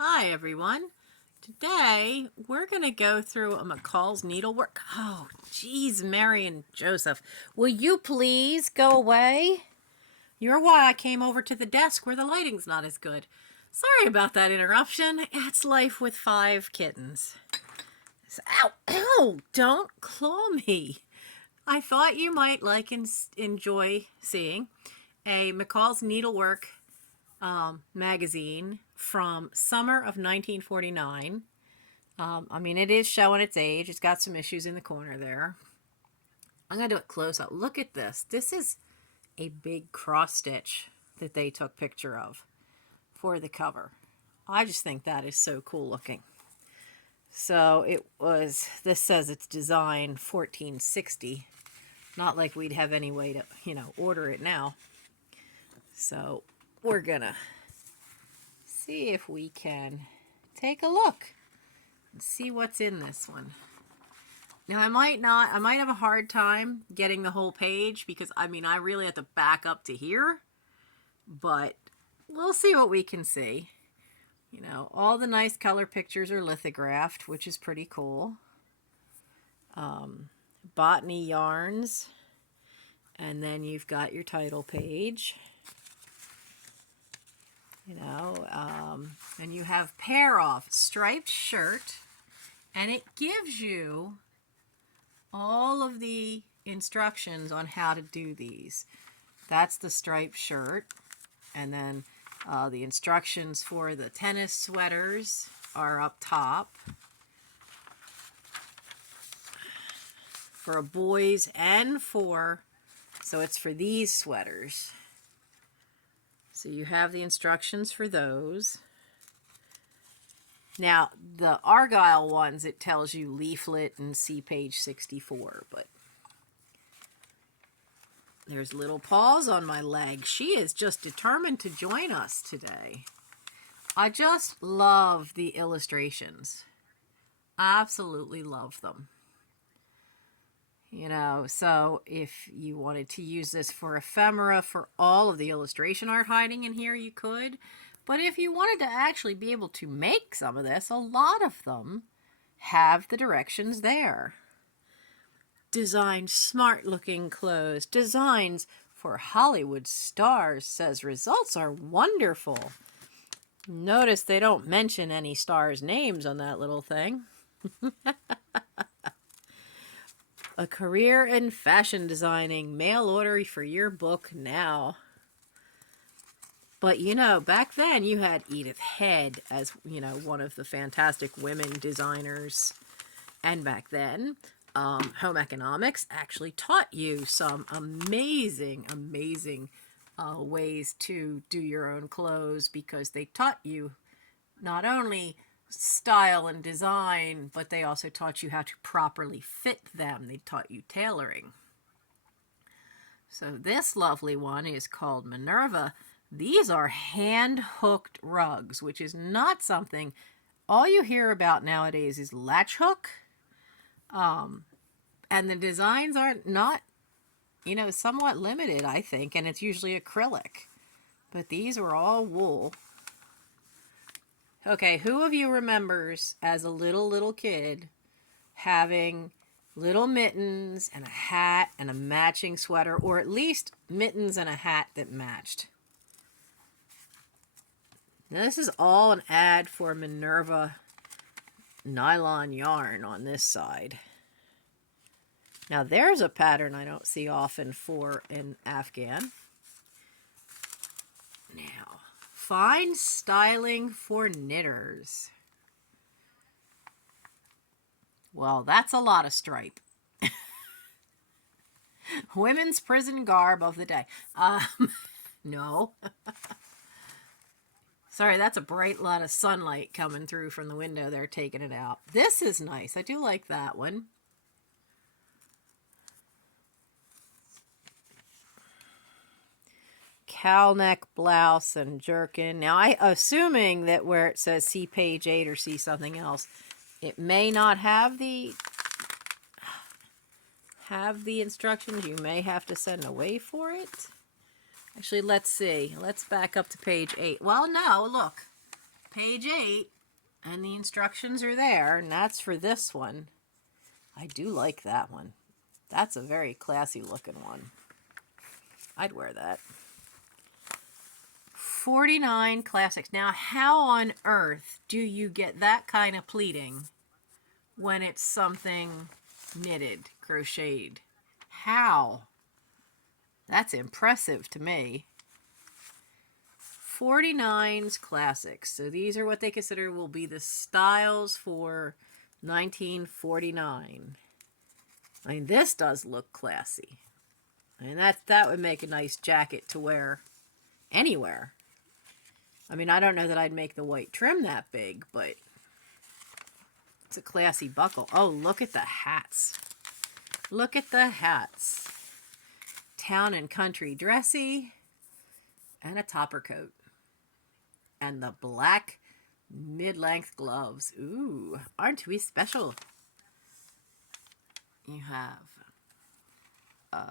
Hi everyone. Today we're going to go through a McCall's Needlework. Oh, geez, Mary and Joseph. Will you please go away? You're why I came over to the desk where the lighting's not as good. Sorry about that interruption. It's life with 5 kittens. Ow, ow, don't claw me. I thought you might like and enjoy seeing a McCall's Needlework magazine from summer of 1949. I mean, it is showing its age. It's got some issues in the corner there. I'm going to do it close up. Look at this. This is a big cross stitch that they took picture of for the cover. I just think that is so cool looking. So this says it's design 1460. Not like we'd have any way to, order it now. So we're going to see if we can take a look and see what's in this one. Now I might have a hard time getting the whole page because I really have to back up to here, but we'll see what we can see. All the nice color pictures are lithographed, which is pretty cool. Botany yarns, and then you've got your title page. And you have pair off striped shirt, and it gives you all of the instructions on how to do these. That's the striped shirt, and then the instructions for the tennis sweaters are up top for boys and so it's for these sweaters. So you have the instructions for those. Now, the Argyle ones, it tells you leaflet and see page 64, but there's little paws on my leg. She is just determined to join us today. I just love the illustrations. Absolutely love them. So if you wanted to use this for ephemera, for all of the illustration art hiding in here, you could. But if you wanted to actually be able to make some of this, a lot of them have the directions there. Design smart looking clothes. Designs for Hollywood stars, says results are wonderful. Notice they don't mention any stars' names on that little thing. A career in fashion designing. Mail order for your book now. But, back then you had Edith Head as, one of the fantastic women designers. And back then, home economics actually taught you some amazing ways to do your own clothes, because they taught you not only style and design, but they also taught you how to properly fit them. They taught you tailoring. So this lovely one is called Minerva. These are hand-hooked rugs, which is not something all you hear about nowadays is latch hook. And the designs are not, somewhat limited, I think, and it's usually acrylic. But these were all wool. Okay, who of you remembers as a little kid having little mittens and a hat and a matching sweater, or at least mittens and a hat that matched? Now, this is all an ad for Minerva nylon yarn on this side. Now, there's a pattern I don't see often for an Afghan. Now, fine styling for knitters. Well, that's a lot of stripe. Women's prison garb of the day. No. Sorry, that's a bright lot of sunlight coming through from the window. They're taking it out. This is nice. I do like that one. Cowl neck blouse and jerkin. Now, I assuming that where it says see page 8 or see something else, it may not have the instructions. You may have to send away for it. Actually, let's see. Let's back up to page 8. Well, no, look. page 8, and the instructions are there, and that's for this one. I do like that one. That's a very classy looking one. I'd wear that. 49 classics. Now, how on earth do you get that kind of pleating when it's something knitted, crocheted? How? That's impressive to me. 49's classics. So these are what they consider will be the styles for 1949. I mean, this does look classy. I mean, that would make a nice jacket to wear anywhere. I mean, I don't know that I'd make the white trim that big, but it's a classy buckle. Oh, look at the hats. Look at the hats. Town and country dressy, and a topper coat. And the black mid-length gloves. Ooh, aren't we special? You have,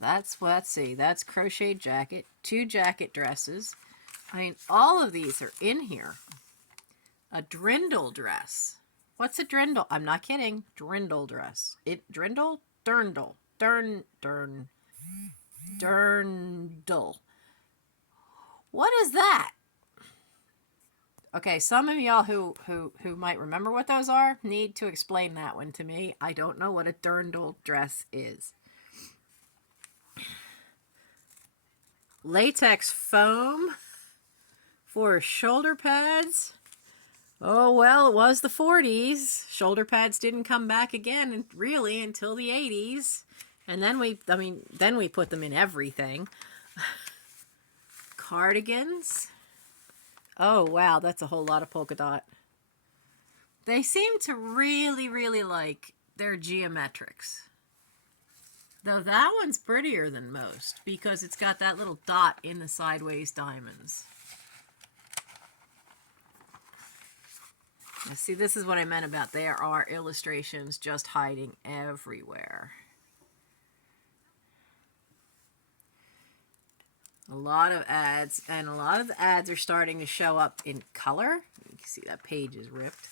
let's see, that's crochet jacket, 2 jacket dresses. I mean, all of these are in here. A drindle dress. What's a drindle? I'm not kidding. Drindle dress. Drindle? Dirndl. Dirndl. What is that? Okay, some of y'all who might remember what those are need to explain that one to me. I don't know what a dirndl dress is. Latex foam for shoulder pads. Oh, well, it was the 40s. Shoulder pads didn't come back again really until the 80s. And then we put them in everything. Cardigans. Oh, wow, that's a whole lot of polka dot. They seem to really, really like their geometrics. Though that one's prettier than most because it's got that little dot in the sideways diamonds. You see, this is what I meant about there are illustrations just hiding everywhere. A lot of ads, and a lot of the ads are starting to show up in color. You can see that page is ripped.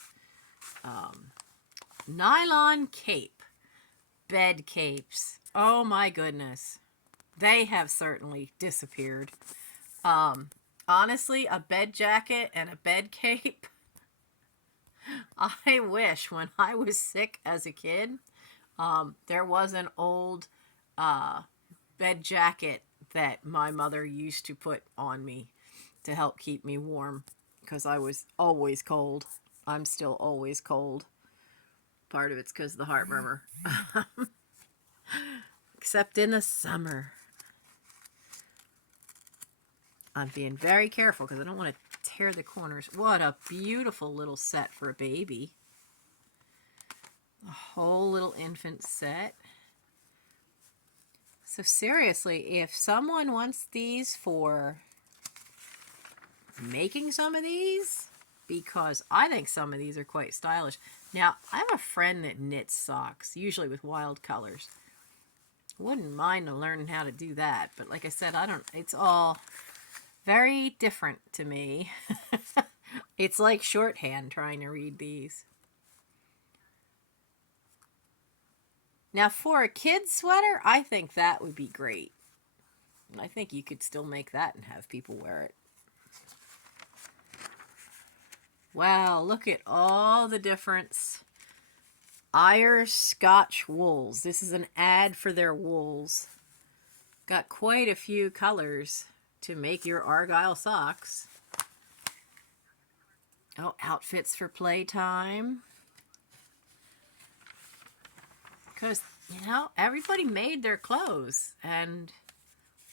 Nylon cape. Bed capes. Oh my goodness. They have certainly disappeared. Honestly, a bed jacket and a bed cape. I wish when I was sick as a kid, there was an old bed jacket that my mother used to put on me to help keep me warm because I was always cold. I'm still always cold. Part of it's because of the heart murmur. Except in the summer. I'm being very careful because I don't want to tear the corners. What a beautiful little set for a baby. A whole little infant set. So seriously, if someone wants these for making some of these, because I think some of these are quite stylish. Now, I have a friend that knits socks, usually with wild colors. Wouldn't mind learning how to do that, but like I said, it's all very different to me. It's like shorthand trying to read these. Now, for a kid's sweater, I think that would be great. I think you could still make that and have people wear it. Wow, look at all the difference. Irish Scotch wools. This is an ad for their wools. Got quite a few colors to make your Argyle socks. Oh, outfits for playtime. Because, everybody made their clothes. And,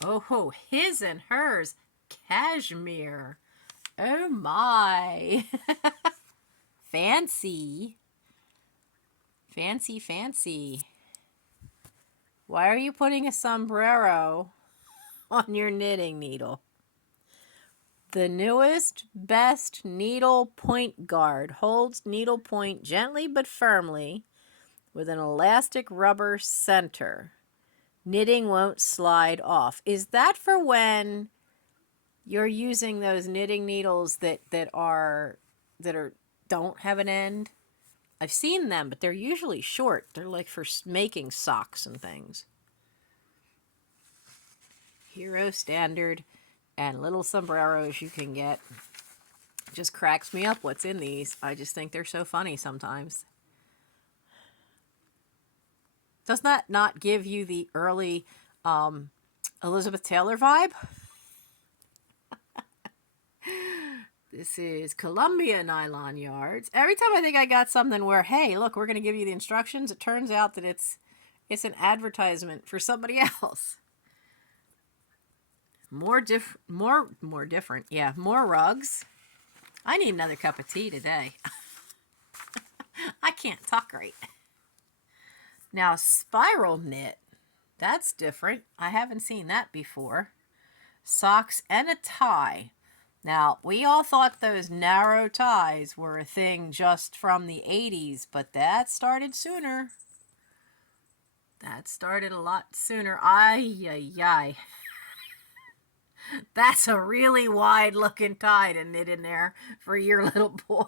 oh, his and hers. Cashmere. Oh, my. Fancy. Fancy, fancy. Why are you putting a sombrero on your knitting needle? The newest, best needle point guard holds needle point gently but firmly with an elastic rubber center. Knitting won't slide off. Is that for when you're using those knitting needles that that don't have an end. I've seen them, but they're usually short. They're like for making socks and things. Hero standard and little sombreros you can get. Just cracks me up what's in these. I just think they're so funny sometimes. Does that not give you the early Elizabeth Taylor vibe? This is Columbia nylon yards. Every time I think I got something where, hey, look, we're going to give you the instructions, it turns out that it's an advertisement for somebody else. More different. Yeah, more rugs. I need another cup of tea today. I can't talk right. Now, spiral knit. That's different. I haven't seen that before. Socks and a tie. Now, we all thought those narrow ties were a thing just from the 80s, but that started sooner. That started a lot sooner. Ay. That's a really wide looking tie to knit in there for your little boy.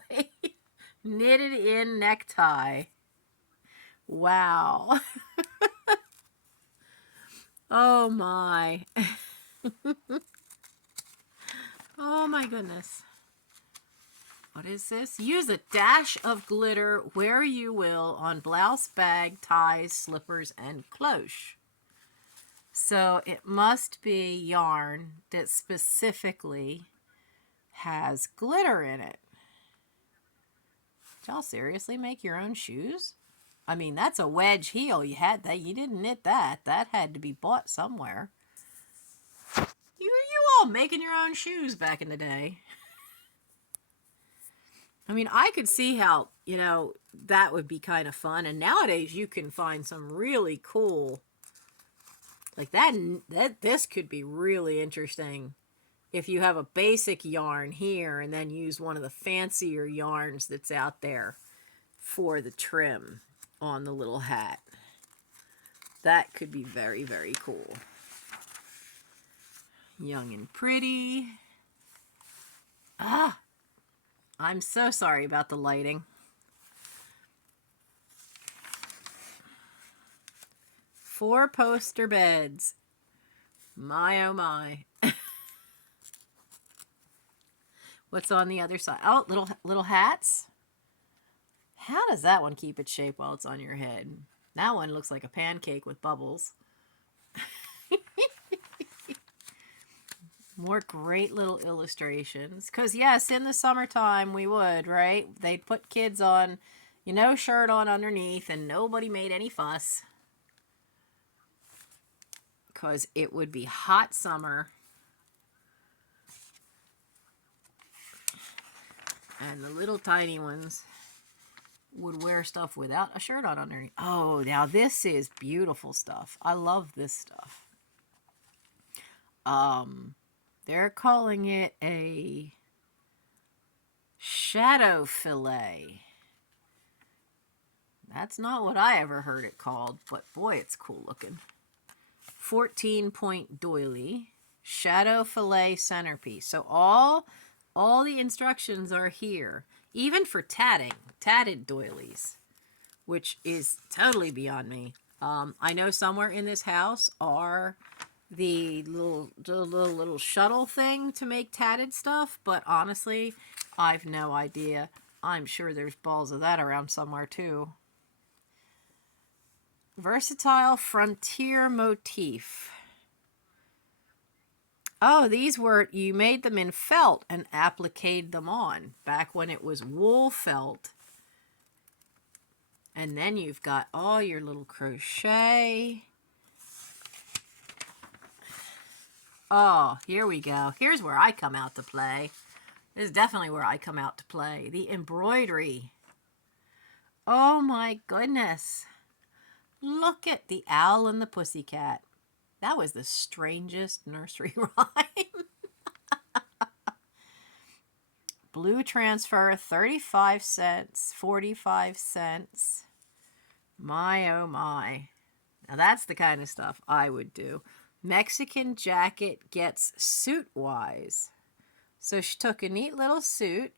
Knitted in necktie. Wow. Oh my. Oh my goodness. What is this? Use a dash of glitter where you will on blouse, bag, ties, slippers, and cloche. So it must be yarn that specifically has glitter in it. Did y'all seriously make your own shoes? I mean, that's a wedge heel. You had that. You didn't knit that. That had to be bought somewhere. You all making your own shoes back in the day. I mean, I could see how, that would be kind of fun. And nowadays you can find some really cool, like this could be really interesting if you have a basic yarn here and then use one of the fancier yarns that's out there for the trim on the little hat. That could be very, very cool. Young and pretty. I'm so sorry about the lighting. Four poster beds. My oh my. What's on the other side? Oh, little hats. How does that one keep its shape while it's on your head? That one looks like a pancake with bubbles. More great little illustrations. Because, yes, in the summertime we would, right? They'd put kids on, shirt on underneath, and nobody made any fuss. Because it would be hot summer. And the little tiny ones would wear stuff without a shirt on underneath. Oh, now this is beautiful stuff. I love this stuff. They're calling it a shadow fillet. That's not what I ever heard it called, but boy, it's cool looking. 14-point doily, shadow fillet centerpiece. So all the instructions are here, even for tatted doilies, which is totally beyond me. I know somewhere in this house are the little shuttle thing to make tatted stuff, but honestly, I've no idea. I'm sure there's balls of that around somewhere too. Versatile frontier motif. Oh, these were, you made them in felt and appliqued them on back when it was wool felt. And then you've got all your little crochet. Oh, here we go. Here's where I come out to play. This is definitely where I come out to play. The embroidery. Oh my goodness. Look at the owl and the pussycat. That was the strangest nursery rhyme. Blue transfer, 35 cents, 45 cents. My oh my. Now that's the kind of stuff I would do. Mexican jacket gets suit wise. So she took a neat little suit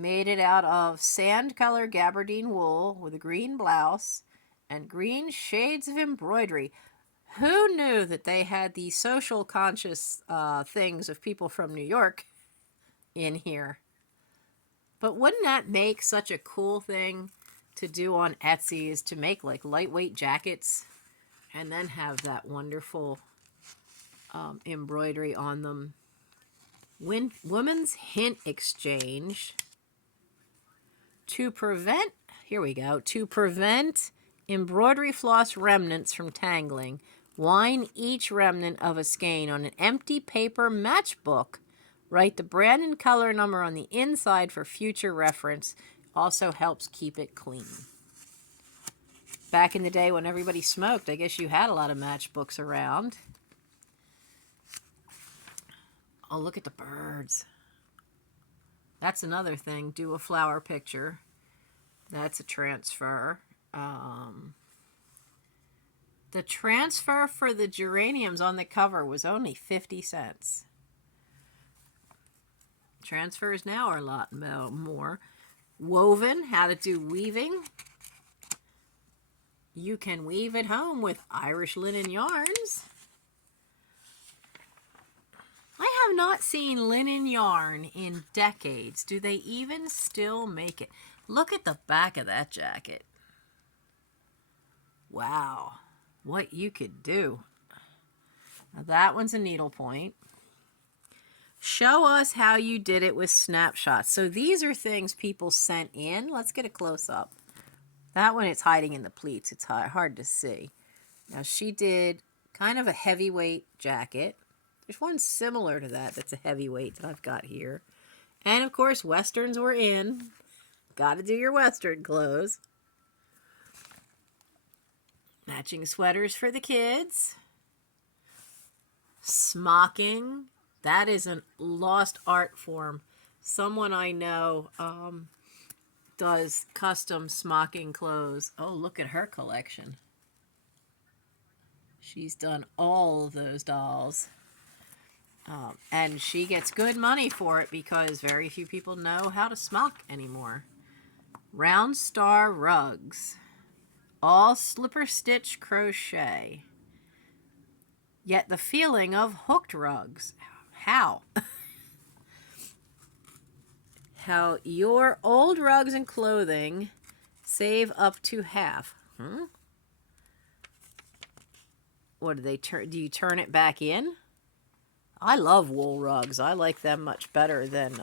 made it out of sand color gabardine wool with a green blouse and green shades of embroidery. Who knew that they had these social conscious things of people from New York in here? But wouldn't that make such a cool thing to do on Etsy, is to make like lightweight jackets and then have that wonderful embroidery on them. Women's Hint Exchange. To prevent, here we go, to prevent embroidery floss remnants from tangling, line each remnant of a skein on an empty paper matchbook. Write the brand and color number on the inside for future reference. Also helps keep it clean. Back in the day when everybody smoked, I guess you had a lot of matchbooks around. Oh, look at the birds. That's another thing. Do a flower picture. That's a transfer. The transfer for the geraniums on the cover was only 50 cents. Transfers now are a lot more. Woven, how to do weaving. You can weave at home with Irish linen yarns. I have not seen linen yarn in decades. Do they even still make it? Look at the back of that jacket. Wow, what you could do. Now that one's a needlepoint. Show us how you did it with snapshots. So these are things people sent in. Let's get a close-up. That one, it's hiding in the pleats. It's hard to see. Now she did kind of a heavyweight jacket. There's one similar to that that's a heavyweight that I've got here. And of course, Westerns were in. Got to do your Western clothes. Matching sweaters for the kids. Smocking. That is a lost art form. Someone I know does custom smocking clothes. Oh, look at her collection. She's done all of those dolls. And she gets good money for it because very few people know how to smock anymore. Round Star Rugs. All slipper stitch crochet. Yet the feeling of hooked rugs. How? How your old rugs and clothing save up to half. What do they turn? Do you turn it back in? I love wool rugs. I like them much better than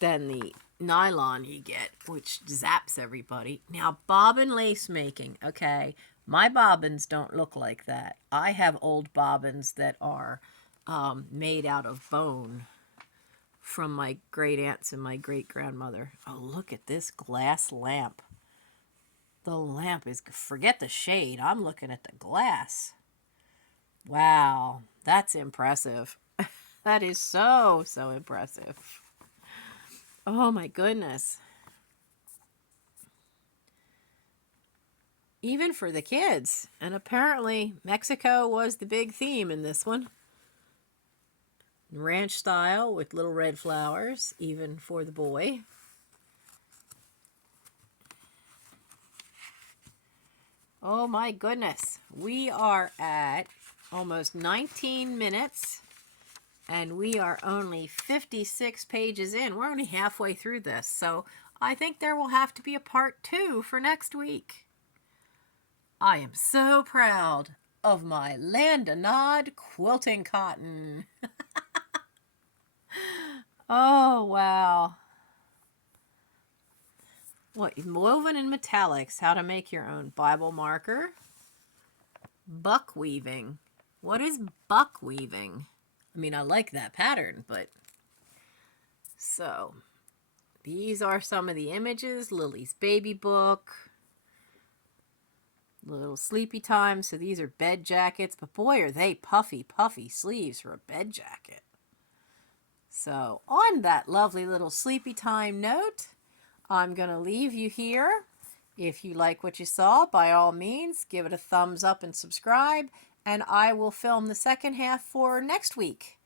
the nylon you get, which zaps everybody. Now, bobbin lace making. Okay, my bobbins don't look like that. I have old bobbins that are made out of bone from my great aunts and my great grandmother. Oh, look at this glass lamp. The lamp is, forget the shade. I'm looking at the glass. Wow, that's impressive. That is so, so impressive. Oh my goodness. Even for the kids. And apparently Mexico was the big theme in this one. Ranch style with little red flowers, even for the boy. Oh my goodness. We are at almost 19 minutes and we are only 56 pages in. We're only halfway through this, so I think there will have to be a part 2 for next week. I am so proud of my Landonod quilting cotton. Oh, wow. What, woven in metallics, how to make your own Bible marker. Buck weaving. What is buck weaving? I mean, I like that pattern, but... So, these are some of the images. Lily's baby book. Little sleepy time. So these are bed jackets. But boy, are they puffy, puffy sleeves for a bed jacket. So, on that lovely little sleepy time note, I'm going to leave you here. If you like what you saw, by all means, give it a thumbs up and subscribe. And I will film the second half for next week.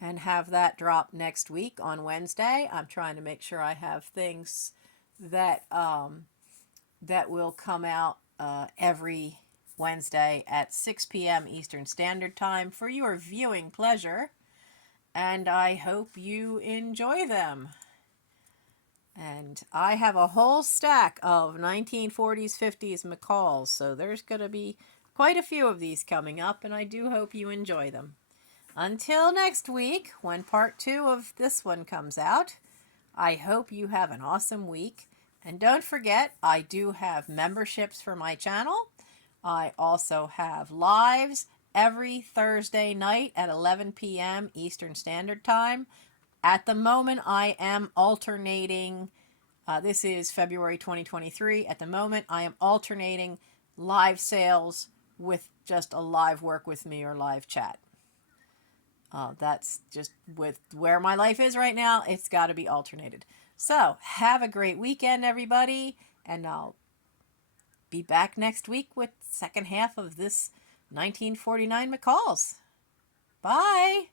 and have that drop next week on Wednesday. I'm trying to make sure I have things that that will come out every Wednesday at 6 p.m. Eastern Standard Time for your viewing pleasure. And I hope you enjoy them. And I have a whole stack of 1940s, 50s McCall's, so there's going to be quite a few of these coming up, and I do hope you enjoy them. Until next week, when part 2 of this one comes out, I hope you have an awesome week. And don't forget, I do have memberships for my channel. I also have lives every Thursday night at 11 p.m. Eastern Standard Time. At the moment, I am alternating. This is February 2023. At the moment, I am alternating live sales with just a live work with me or live chat. That's just with where my life is right now. It's got to be alternated. So have a great weekend, everybody. And I'll be back next week with the second half of this 1949 McCall's. Bye.